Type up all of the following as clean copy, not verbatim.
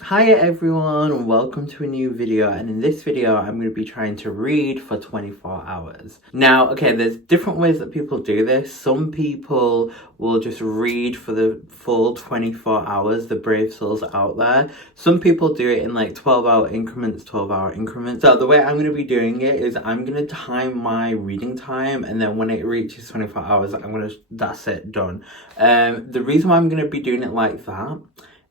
Hi everyone, welcome to a new video, and in this video I'm going to be trying to read for 24 hours. Now, okay, there's different ways that people do this. Some people will just read for the full 24 hours, the brave souls out there. Some people do it in like 12-hour increments, 12-hour increments. So the way I'm going to be doing it is I'm going to time my reading time, and then when it reaches 24 hours, that's it, done. The reason why I'm going to be doing it like that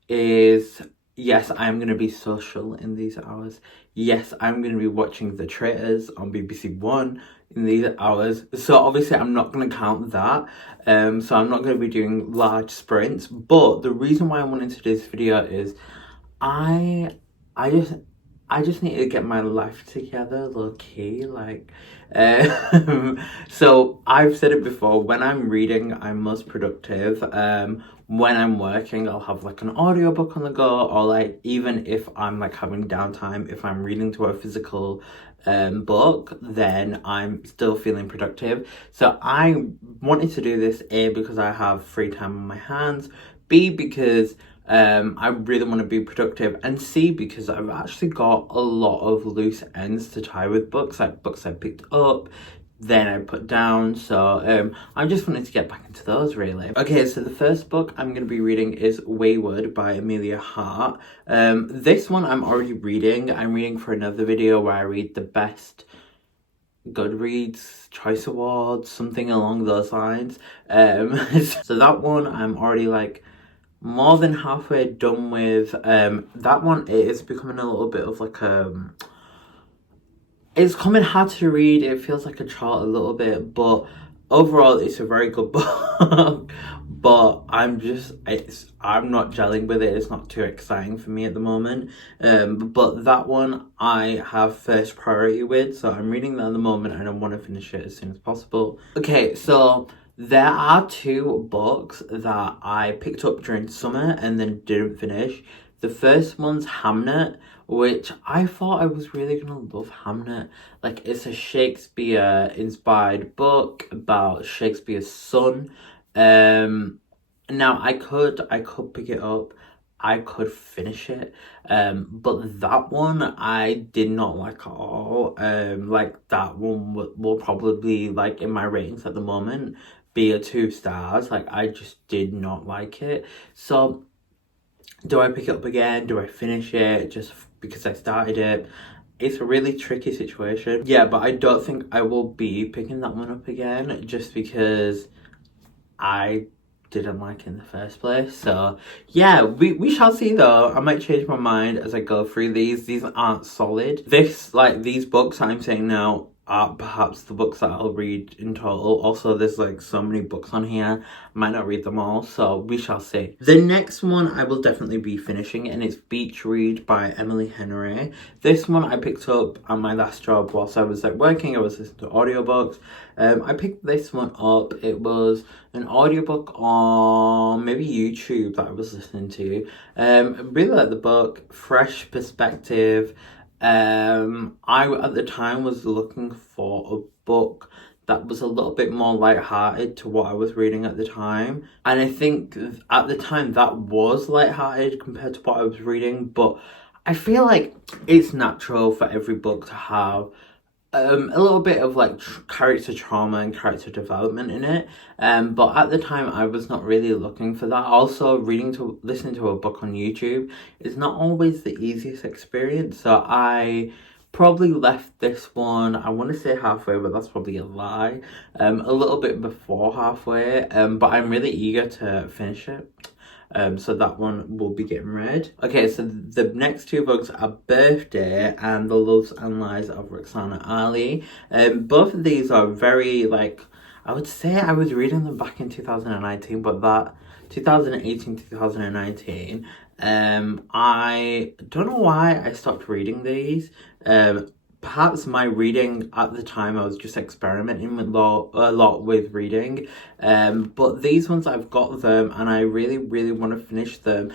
is, yes, I'm going to be social in these hours. Yes, I'm going to be watching The Traitors on BBC One in these hours. So obviously I'm not going to count that. So I'm not going to be doing large sprints. But the reason why I wanted to do this video is I I just I just need to get my life together, low key. So I've said it before, when I'm reading, I'm most productive. When I'm working, I'll have like an audiobook on the go, or like even if I'm like having downtime, if I'm reading to a physical book, then I'm still feeling productive. So I wanted to do this, A, because I have free time on my hands, B, because I really want to be productive, and C, because I've actually got a lot of loose ends to tie with books, like books I picked up, then I put down. So I just wanted to get back into those, really. Okay, so the first book I'm going to be reading is Wayward by Amelia Hart. This one I'm already reading. I'm reading for another video where I read the best Goodreads Choice Awards, something along those lines. So that one I'm already like more than halfway done with. That one, it is becoming a little bit of like it's coming hard to read. It feels like a chart a little bit, but overall it's a very good book. But I'm not gelling with it. It's not too exciting for me at the moment. But that one I have first priority with, so I'm reading that at the moment and I want to finish it as soon as possible. Okay, so there are two books that I picked up during summer and then didn't finish. The first one's Hamnet, which I thought I was really gonna love. Hamnet. Like, it's a Shakespeare inspired book about Shakespeare's son. Now I could pick it up, I could finish it, but that one I did not like at all. Like, that one will probably, like, in my ratings at the moment, be a 2 stars. Like, I just did not like it. So do I pick it up again? Do I finish it just because I started it? It's a really tricky situation. Yeah, but I don't think I will be picking that one up again, just because I didn't like it in the first place. So yeah, we shall see though. I might change my mind as I go through these. These aren't solid. These books I'm saying now are perhaps the books that I'll read in total. Also, there's like so many books on here, I might not read them all, so we shall see. The next one I will definitely be finishing, and it's Beach Read by Emily Henry. This one I picked up at my last job whilst I was like working. I was listening to audiobooks. I picked this one up. It was an audiobook on maybe YouTube that I was listening to. I really like the book, fresh perspective. I at the time was looking for a book that was a little bit more light-hearted to what I was reading at the time, and I think at the time that was light-hearted compared to what I was reading. But I feel like it's natural for every book to have a little bit of like character trauma and character development in it, but at the time I was not really looking for that. Also, listening to a book on YouTube is not always the easiest experience, so I probably left this one, I want to say halfway, but that's probably a lie, a little bit before halfway, but I'm really eager to finish it. So that one will be getting read. Okay, so the next two books are Birthday and The Loves and Lies of Roxana Ali. Both of these are very, like, I would say I was reading them back in 2019, but that 2018, 2019, I don't know why I stopped reading these. Perhaps my reading at the time, I was just experimenting with a lot with reading. But these ones, I've got them and I really, really want to finish them.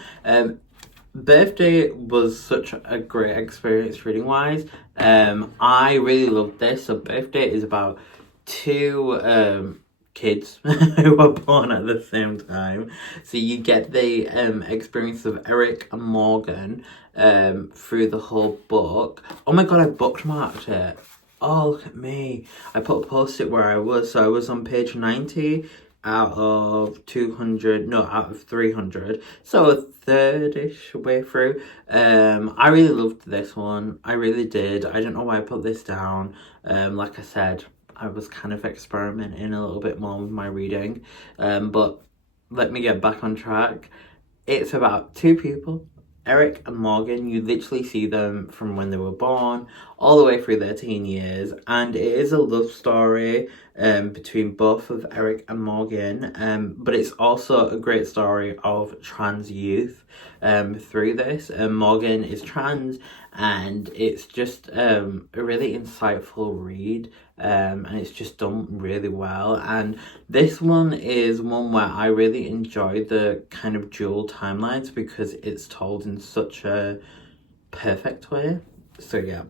Birthday was such a great experience reading wise. I really loved this. So Birthday is about two kids who were born at the same time. So you get the experience of Eric and Morgan through the whole book. Oh my god, I bookmarked it. Oh, look at me. I put a post-it where I was. So I was on page 90 out of 200, no, out of 300. So a third-ish way through. I really loved this one. I really did. I don't know why I put this down. Like I said, I was kind of experimenting a little bit more with my reading. But let me get back on track. It's about two people, Eric and Morgan. You literally see them from when they were born all the way through their teen years, and it is a love story between both of Eric and Morgan, but it's also a great story of trans youth through this. Morgan is trans, and it's just a really insightful read, and it's just done really well. And this one is one where I really enjoy the kind of dual timelines because it's told in such a perfect way. So yeah,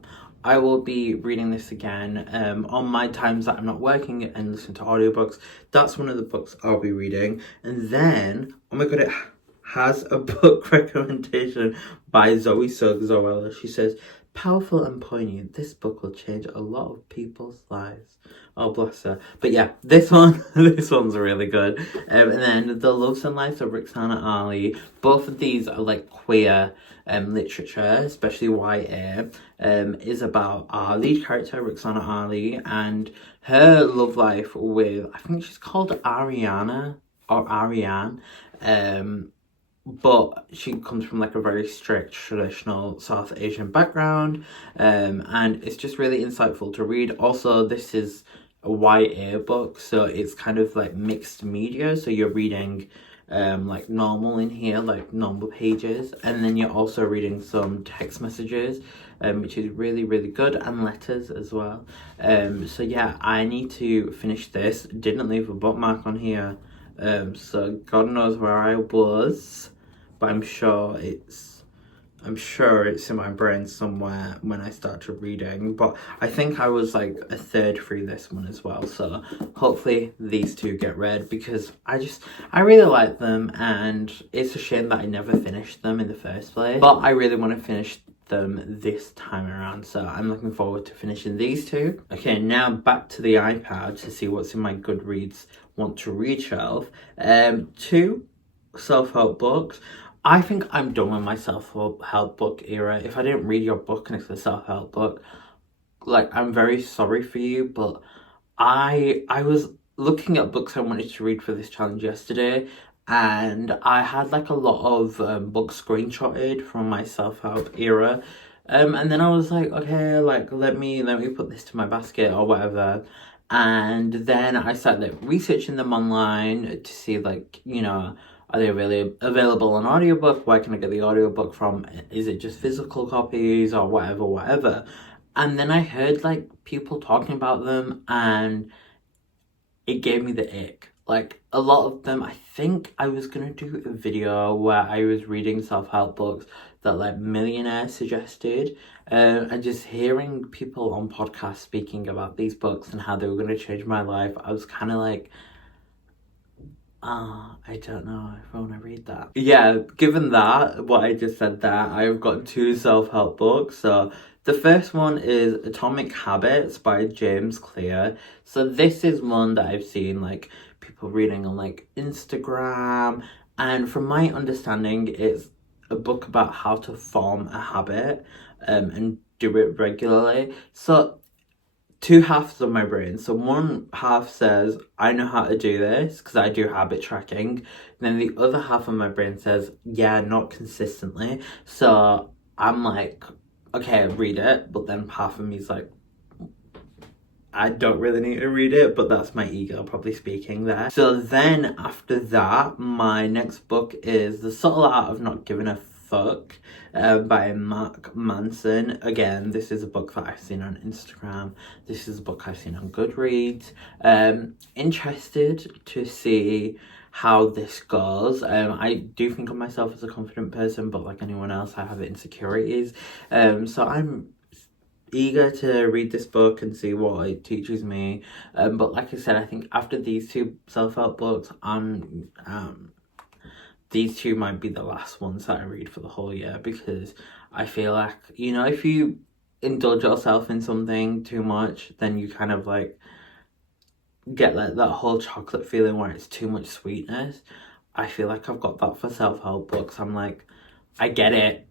I will be reading this again on my times that I'm not working and listening to audiobooks. That's one of the books I'll be reading. And then, oh my god, it has a book recommendation by Zoe Zoella. She says, powerful and poignant, this book will change a lot of people's lives. Oh, bless her. But yeah, this one's really good. And then The Loves and Lives of Roxana Ali. Both of these are like queer literature, especially YA. Is about our lead character, Roxana Ali, and her love life with, I think she's called Ariana or Ariane. But she comes from like a very strict traditional South Asian background, and it's just really insightful to read. Also, this is a YA book, so it's kind of like mixed media, so you're reading like normal in here, like normal pages, and then you're also reading some text messages, which is really good, and letters as well. So yeah, I need to finish this. Didn't leave a bookmark on here, so God knows where I was, but I'm sure it's in my brain somewhere when I started reading. But I think I was like a third through this one as well, so hopefully these two get read because I really like them, and it's a shame that I never finished them in the first place, but I really want to finish them this time around, so I'm looking forward to finishing these two. Okay, now back to the iPad to see what's in my Goodreads want to read shelf. Two self-help books. I think I'm done with my self-help book era. If I didn't read your book and it's a self-help book, like, I'm very sorry for you, but I was looking at books I wanted to read for this challenge yesterday, and I had like a lot of books screenshotted from my self-help era, and then I was like, okay, like let me put this to my basket or whatever. And then I started like researching them online to see, like, you know, are they really available on audiobook? Where can I get the audiobook from? Is it just physical copies or whatever? And then I heard like people talking about them, and it gave me the ick. Like, a lot of them, I think I was gonna do a video where I was reading self-help books that like millionaires suggested, and just hearing people on podcasts speaking about these books and how they were gonna change my life, I was kind of like, I don't know if I want to read that. Yeah, given that, what I just said there, I've got two self-help books. So the first one is Atomic Habits by James Clear. So this is one that I've seen like people reading on like Instagram, and from my understanding, it's a book about how to form a habit and do it regularly. So two halves of my brain. So one half says, I know how to do this because I do habit tracking. Then the other half of my brain says, yeah, not consistently. So I'm like, okay, read it. But then half of me is like, I don't really need to read it, but that's my ego probably speaking there. So then after that, my next book is The Subtle Art of Not Giving a Fuck by Mark Manson. Again, this is a book that I've seen on Instagram. This is a book I've seen on Goodreads. Interested to see how this goes. I do think of myself as a confident person, but like anyone else, I have insecurities. So I'm eager to read this book and see what it teaches me. But like I said, I think after these two self-help books, these two might be the last ones that I read for the whole year, because I feel like, you know, if you indulge yourself in something too much, then you kind of like get like that whole chocolate feeling where it's too much sweetness. I feel like I've got that for self-help books. I'm like, I get it.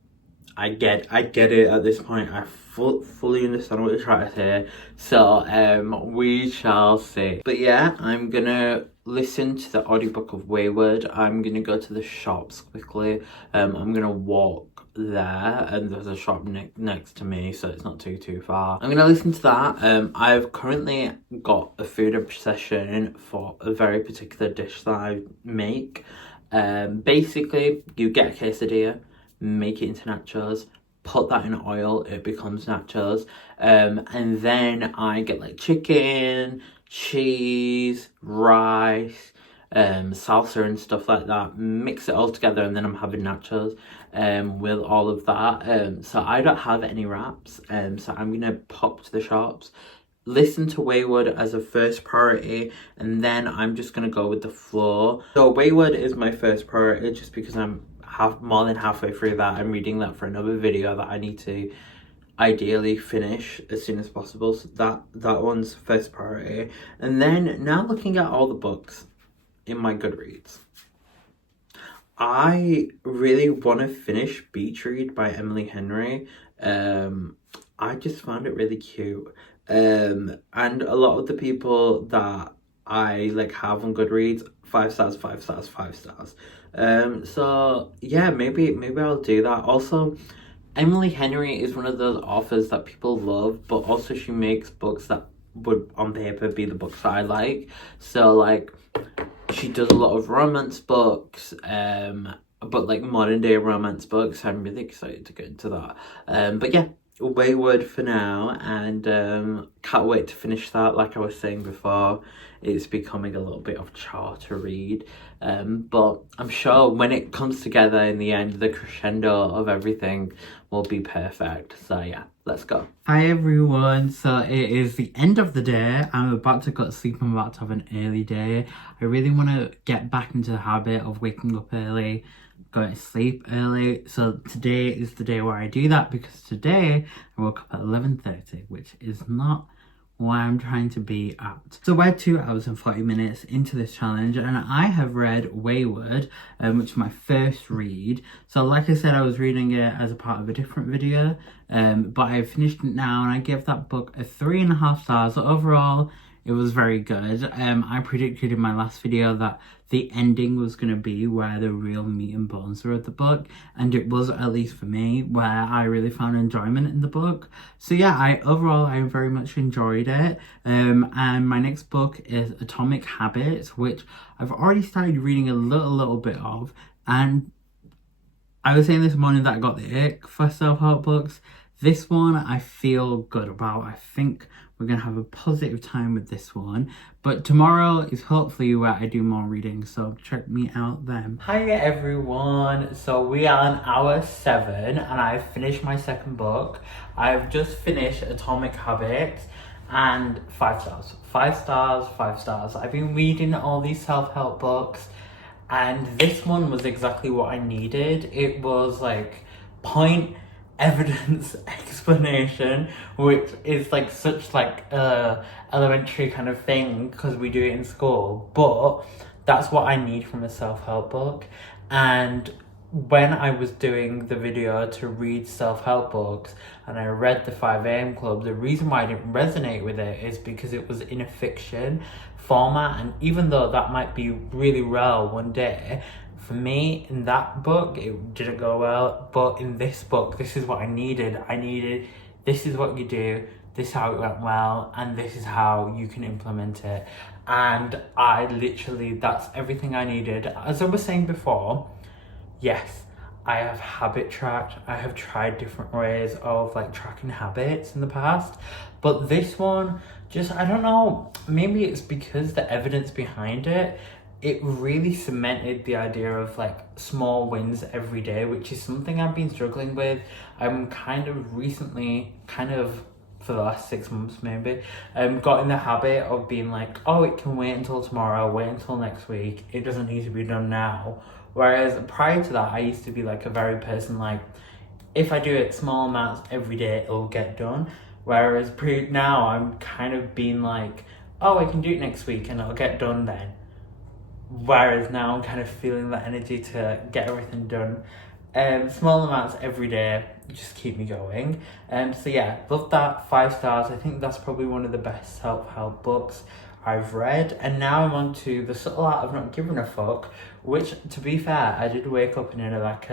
I get it at this point. I fully understand what you're trying to say. So we shall see. But yeah, I'm gonna listen to the audiobook of Wayward. I'm gonna go to the shops quickly. I'm gonna walk there, and there's a shop next to me, so it's not too far. I'm gonna listen to that. I've currently got a food obsession for a very particular dish that I make. Basically, you get a quesadilla, make it into nachos, put that in oil, it becomes nachos, and then I get like chicken, cheese, rice, salsa and stuff like that, mix it all together, and then I'm having nachos with all of that. So I don't have any wraps, so I'm gonna pop to the shops, listen to Wayward as a first priority, and then I'm just gonna go with the flow. So Wayward is my first priority just because I'm more than halfway through that. I'm reading that for another video that I need to ideally finish as soon as possible, so that one's first priority. And then now looking at all the books in my Goodreads, I really want to finish Beach Read by Emily Henry. I just found it really cute, and a lot of the people that I like have on Goodreads, 5 stars, 5 stars, 5 stars. So yeah, maybe I'll do that. Also, Emily Henry is one of those authors that people love, but also she makes books that would on paper be the books that I like. So like, she does a lot of romance books, but like modern day romance books. I'm really excited to get into that. But yeah, Wayward for now, and can't wait to finish that. Like I was saying before, it's becoming a little bit of chore to read, but I'm sure when it comes together in the end, the crescendo of everything will be perfect. So yeah, let's go. Hi everyone, so it is the end of the day. I'm about to go to sleep. I'm about to have an early day. I really want to get back into the habit of waking up early, going to sleep early. So today is the day where I do that, because today I woke up at 11:30, which is not where I'm trying to be at. So we're 2 hours and 40 minutes into this challenge, and I have read Wayward, which is my first read. So like I said, I was reading it as a part of a different video, but I've finished it now, and I give that book a 3.5 stars. So overall, it was very good. I predicted in my last video that the ending was going to be where the real meat and bones were of the book, and it was, at least for me, where I really found enjoyment in the book. So yeah, I very much enjoyed it. And my next book is Atomic Habits, which I've already started reading a little bit of, and I was saying this morning that I got the ick for self-help books. This one I feel good about. I think we're going to have a positive time with this one. But tomorrow is hopefully where I do more reading, so check me out then. Hi everyone. So we are on hour 7 and I've finished my second book. I've just finished Atomic Habits, and 5 stars. 5 stars, 5 stars. I've been reading all these self-help books, and this one was exactly what I needed. It was like point, evidence, explanation, which is like such like elementary kind of thing because we do it in school, but that's what I need from a self-help book. And when I was doing the video to read self-help books and I read the 5 AM Club, the reason why I didn't resonate with it is because it was in a fiction format, and even though that might be really well one day, for me, in that book, it didn't go well. But in this book, this is what I needed. This is what you do, this is how it went well, and this is how you can implement it. And I literally, that's everything I needed. As I was saying before, yes, I have habit tracked. I have tried different ways of like tracking habits in the past. But this one, just, I don't know, maybe it's because the evidence behind it, it really cemented the idea of like small wins every day, which is something I've been struggling with. I'm kind of recently for the last 6 months maybe, got in the habit of being like, oh, it can wait until tomorrow, wait until next week, it doesn't need to be done now. Whereas prior to that, I used to be like a very person like, if I do it small amounts every day, it'll get done. Whereas now I'm kind of being like, oh, I can do it next week and it'll get done then. Whereas now I'm kind of feeling that energy to get everything done. Small amounts every day just keep me going. So yeah, love that. 5 stars. I think that's probably one of the best self-help books I've read. And now I'm on to The Subtle Art of Not Giving a Fuck, which, to be fair, I did wake up in a like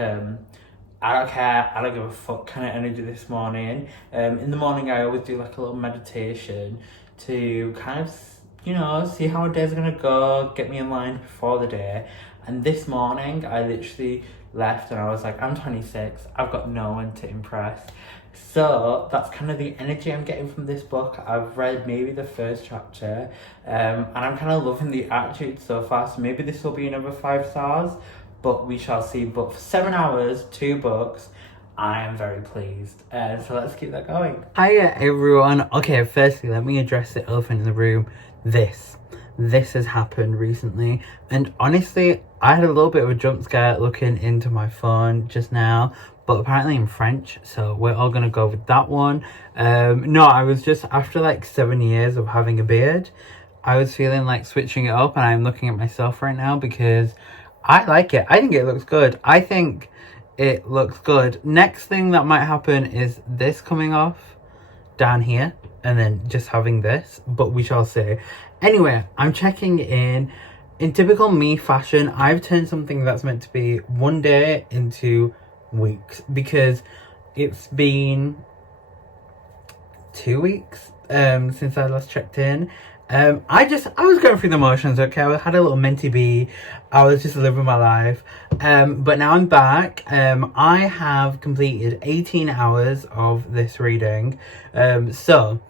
I don't care, I don't give a fuck kind of energy this morning. In the morning I always do like a little meditation to kind of, you know, see how a day's gonna go, get me in line before the day. And this morning I literally left and I was like, I'm 26, I've got no one to impress. So that's kind of the energy I'm getting from this book. I've read maybe the first chapter, and I'm kind of loving the attitude so far, so maybe this will be another 5 stars, but we shall see. But for 7 hours, 2 books, I am very pleased. So let's keep that going. Hiya everyone. Okay, firstly, let me address the elephant in the room. This has happened recently, and honestly, I had a little bit of a jump scare looking into my phone just now, but apparently in French, so we're all gonna go with that one. No, I was just, after like 7 years of having a beard, I was feeling like switching it up, and I'm looking at myself right now because I like it. I think it looks good. I think it looks good. Next thing that might happen is this coming off down here, and then just having this, but we shall see. Anyway, I'm checking in. In typical me fashion, I've turned something that's meant to be one day into weeks, because it's been 2 weeks since I last checked in. I was going through the motions, okay? I had a little minty bee. I was just living my life. But now I'm back. I have completed 18 hours of this reading. So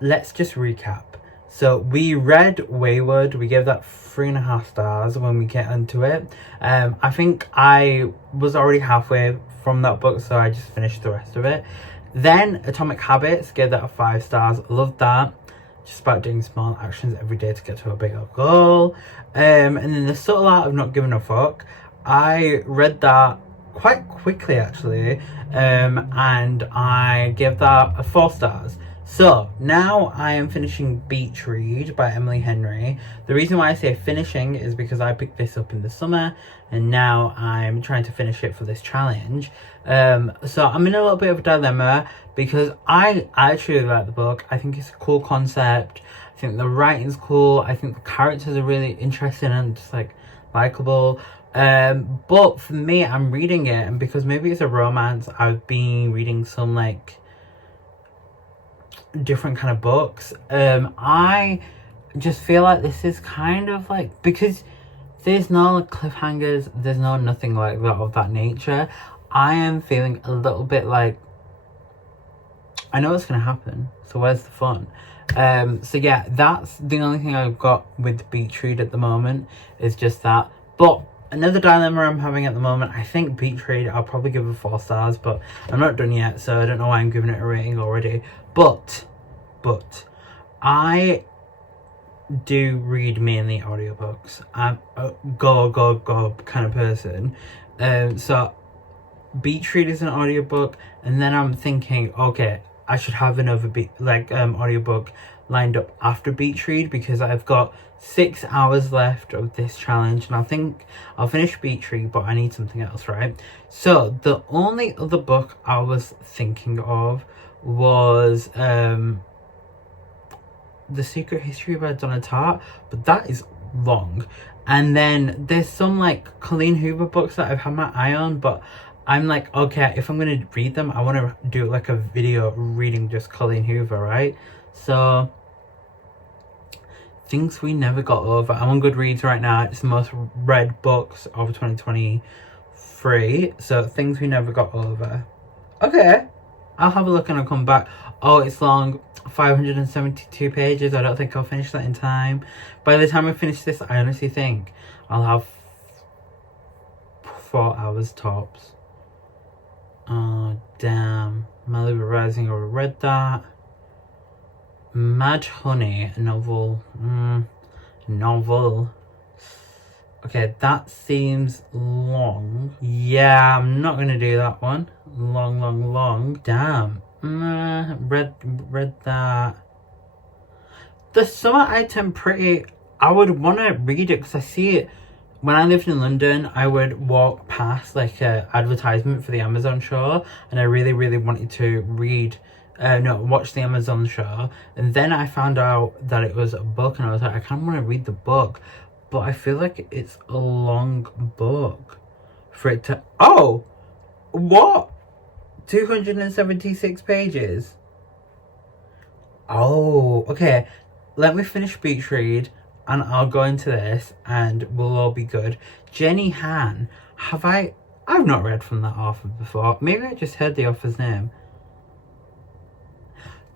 let's just recap. So we read Wayward. We gave that 3.5 stars when we get into it. I think I was already halfway from that book, so I just finished the rest of it. Then Atomic Habits, gave that 5 stars. Loved that. Just about doing small actions every day to get to a bigger goal. And then The Subtle Art of Not Giving a Fuck, I read that quite quickly actually, and I gave that 4 stars. So now I am finishing Beach Read by Emily Henry. The reason why I say finishing is because I picked this up in the summer, and now I'm trying to finish it for this challenge. So I'm in a little bit of a dilemma, because I actually like the book. I think it's a cool concept. I think the writing's cool. I think the characters are really interesting and just like likable. But for me, I'm reading it, and because maybe it's a romance, I've been reading some like different kind of books. I just feel like this is kind of like, because there's no cliffhangers, there's no nothing like that of that nature, I am feeling a little bit like, I know what's gonna happen, so where's the fun? So yeah, that's the only thing I've got with Beach Read at the moment, is just that. But another dilemma I'm having at the moment, I think Beach Read, I'll probably give it 4 stars, but I'm not done yet, so I don't know why I'm giving it a rating already. But I do read mainly audiobooks. I'm a go kind of person. So Beach Read is an audiobook, and then I'm thinking, okay, I should have another audiobook lined up after Beach Read, because I've got 6 hours left of this challenge, and I think I'll finish Beach Read, but I need something else, right? So the only other book I was thinking of was The Secret History of Donna Tartt, but that is long. And then there's some like Colleen Hoover books that I've had my eye on, but I'm like, okay, if I'm gonna read them, I want to do like a video reading just Colleen Hoover, right? So Things We Never Got Over, I'm on Goodreads right now. It's the most read books of 2023. So Things We Never Got Over, okay, I'll have a look and I'll come back. Oh, it's long, 572 pages. I don't think I'll finish that in time. By the time I finish this, I honestly think I'll have 4 hours tops. Oh damn, Malibu Rising, I already read that. Mad Honey novel. Novel. Okay, that seems long. Yeah, I'm not gonna do that one. Long. Damn. Read that. The summer item pretty. I would want to read it because I see it when I lived in London. I would walk past like a advertisement for the Amazon show, and I really wanted to watch the Amazon show. And then I found out that it was a book, and I was like, I kind of want to read the book, but I feel like it's a long book for it to. Oh, what? 276 pages. Oh, okay. Let me finish Beach Read and I'll go into this and we'll all be good. Jenny Han, I've not read from that author before. Maybe I just heard the author's name.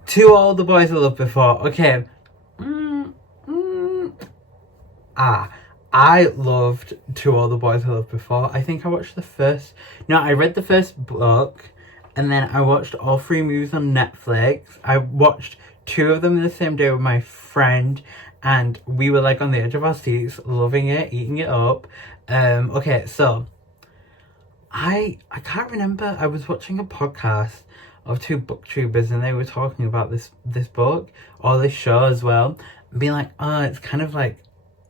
To All the Boys I Loved Before. Okay. I loved To All the Boys I Loved Before. I think I watched I read the first book and then I watched all 3 movies on Netflix. I watched 2 of them in the same day with my friend, and we were like on the edge of our seats, loving it, eating it up. Okay, so I can't remember. I was watching a podcast of 2 booktubers, and they were talking about this book or this show as well, and being like, oh, it's kind of like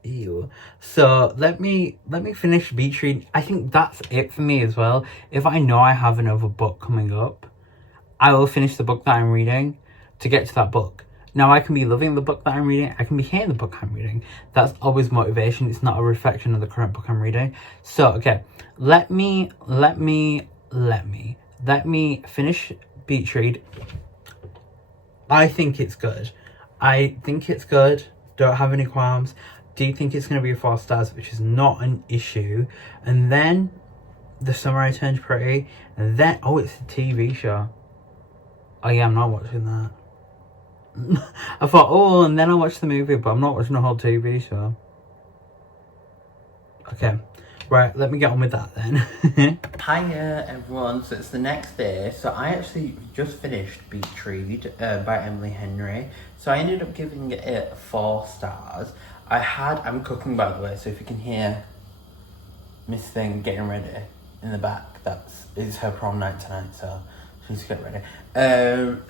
ew. So let me finish Beach Read. I think that's it for me as well. If I know I have another book coming up, I will finish the book that I'm reading to get to that book. Now I can be loving the book that I'm reading, I can be hating the book I'm reading. That's always motivation. It's not a reflection of the current book I'm reading. So okay, let me finish Beach Read. I think it's good. Don't have any qualms. Do you think it's going to be 4 stars, which is not an issue? And then The Summer I Turned Pretty, and then it's a TV show. Oh yeah, I'm not watching that. I thought, and then I'll watch the movie, but I'm not watching the whole TV show. Okay, right, let me get on with that then. Hiya everyone, so it's the next day. So I actually just finished Beach Read by Emily Henry. So I ended up giving it 4 stars. I'm cooking by the way, so if you can hear Miss Thing getting ready in the back, it's her prom night tonight, so she's getting ready.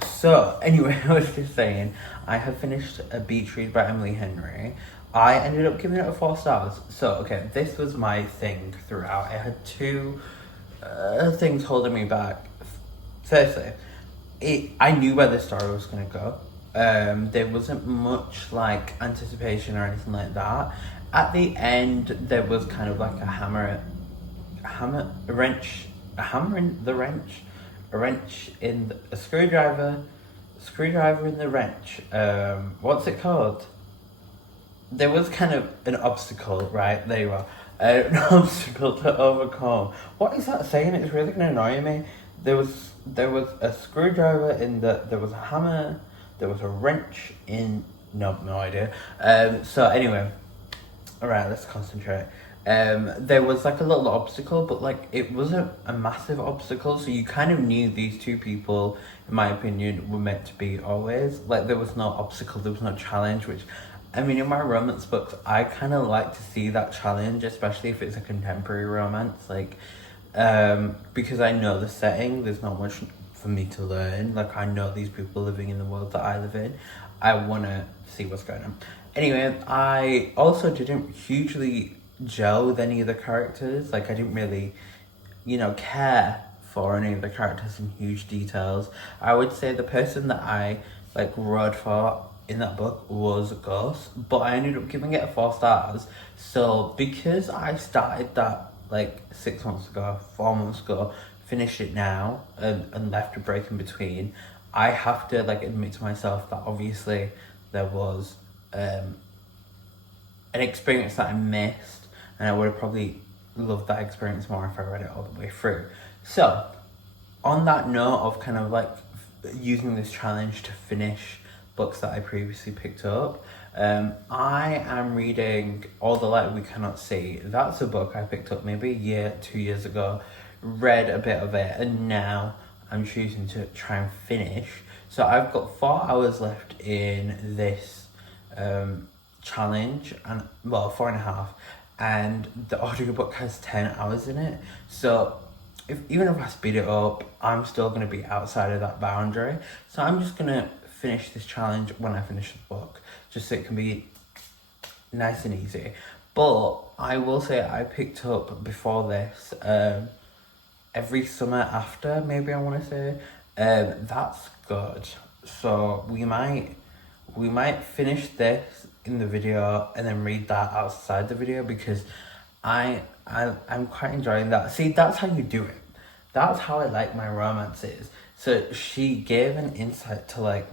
So anyway, I was just saying, I have finished a Beach Read by Emily Henry. I ended up giving it 4 stars. So okay, this was my thing throughout. I had 2 things holding me back. Firstly, I knew where the story was going to go. There wasn't much like anticipation or anything like that. At the end, there was kind of like a screwdriver in the wrench. What's it called? There was kind of an obstacle, right? There you are. An obstacle to overcome. What is that saying? It's really gonna annoy me. There was a screwdriver there was a hammer, there was a wrench in no idea. So anyway, alright, let's concentrate. There was like a little obstacle, but like it wasn't a massive obstacle, so you kind of knew these 2 people, in my opinion, were meant to be always. Like there was no obstacle, there was no challenge, which, I mean, in my romance books, I kind of like to see that challenge, especially if it's a contemporary romance, like, because I know the setting, there's not much for me to learn. Like, I know these people living in the world that I live in. I want to see what's going on. Anyway, I also didn't hugely gel with any of the characters. Like, I didn't really, care for any of the characters in huge details. I would say the person that I, rode for in that book was Ghost, but I ended up giving it 4 stars. So because I started that 6 months ago, 4 months ago, finished it now, and left a break in between, I have to admit to myself that obviously there was an experience that I missed, and I would have probably loved that experience more if I read it all the way through. So on that note of kind of using this challenge to finish books that I previously picked up, I am reading All the Light We Cannot See. That's a book I picked up maybe 2 years ago, read a bit of it, and now I'm choosing to try and finish. So I've got 4 hours left in this challenge, and well, 4.5, and the audiobook has 10 hours in it. So even if I speed it up, I'm still going to be outside of that boundary. So I'm just going to finish this challenge when I finish the book, just so it can be nice and easy. But I will say I picked up before this, every summer after, maybe I want to say, that's good. So we might finish this in the video and then read that outside the video, because I'm quite enjoying that. See, that's how you do it. That's how I like my romances. So she gave an insight to like,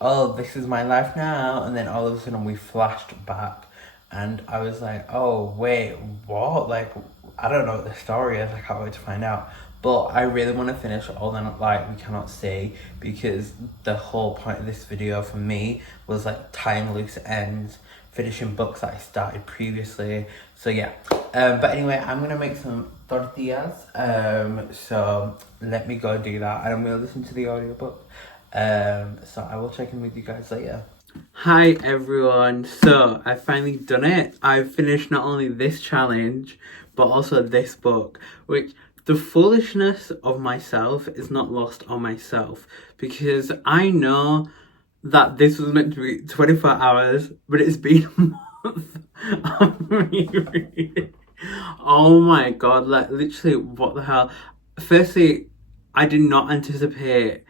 oh, this is my life now, and then all of a sudden we flashed back, and I was like, oh wait, what? Like, I don't know what the story is. I can't wait to find out. But I really want to finish All That Like We Cannot See, because the whole point of this video for me was like tying loose ends, finishing books that I started previously. So yeah, but anyway, I'm gonna make some tortillas. So let me go do that, and I'm gonna listen to the audiobook. So I will check in with you guys later. Hi everyone, so I've finally done it. I've finished not only this challenge, but also this book, which the foolishness of myself is not lost on myself, because I know that this was meant to be 24 hours, but it's been a month of me reading. Oh my god, like literally, what the hell? Firstly, I did not anticipate,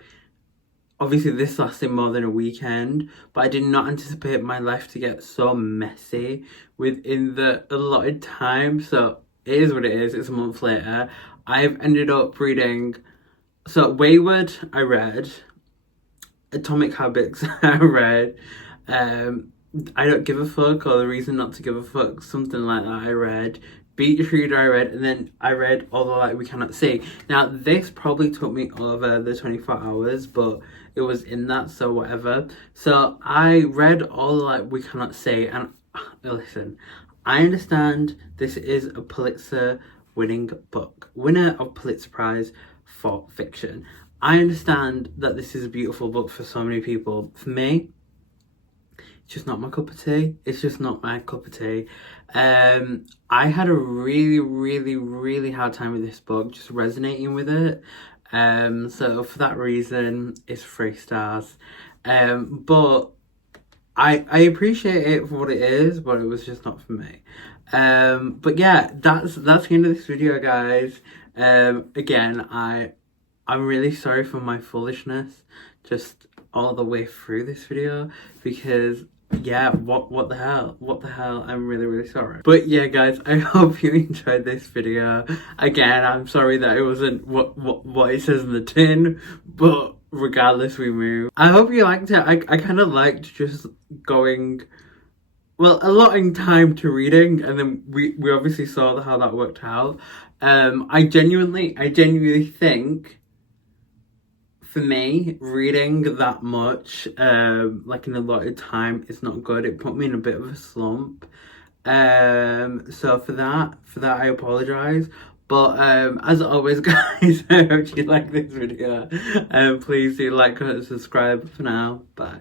obviously this lasted more than a weekend, but I did not anticipate my life to get so messy within the allotted time. So it is what it is. It's a month later. I've ended up reading, so Wayward I read, Atomic Habits I read, I Don't Give a Fuck, or The Reason Not to Give a Fuck, something like that I read, Beach Reader I read, and then I read All the Light We Cannot See. Now this probably took me over the 24 hours, but it was in that, so whatever. So I read All the Light We Cannot See, and listen, I understand this is a Pulitzer winning book, winner of Pulitzer Prize for fiction. I understand that this is a beautiful book for so many people. For me, it's just not my cup of tea. It's just not my cup of tea. I had a really hard time with this book, just resonating with it. So for that reason, it's 3 stars. But I appreciate it for what it is, but it was just not for me. But yeah, that's the end of this video, guys. Again, I'm really sorry for my foolishness just all the way through this video, because yeah, what the hell, I'm really sorry. But yeah guys, I hope you enjoyed this video. Again, I'm sorry that it wasn't what it says in the tin, but regardless, we move. I hope you liked it. I kind of liked just going, well, allotting time to reading, and then we obviously saw how that worked out. I genuinely think, for me, reading that much, like in a allotted time, is not good. It put me in a bit of a slump. So for that I apologise. But as always, guys, I hope you like this video. Please do like, comment, and subscribe. For now, bye.